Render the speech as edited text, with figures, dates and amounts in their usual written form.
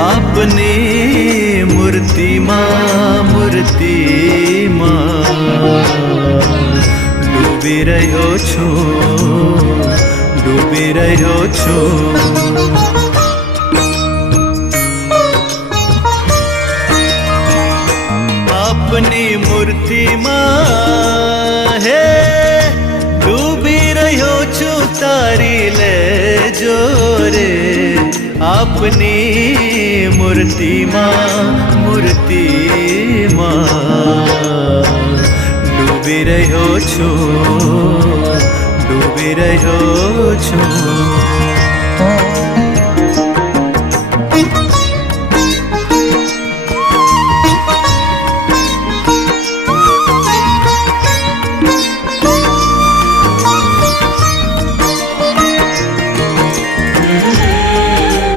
આપની મૂર્તિમાં ડૂબી રહ્યો છું આપની મૂર્તિમાં હે ડૂબી રહ્યો છું તારી લેજો રે આપની મૂર્તિમાં ડૂબી રહ્યો છું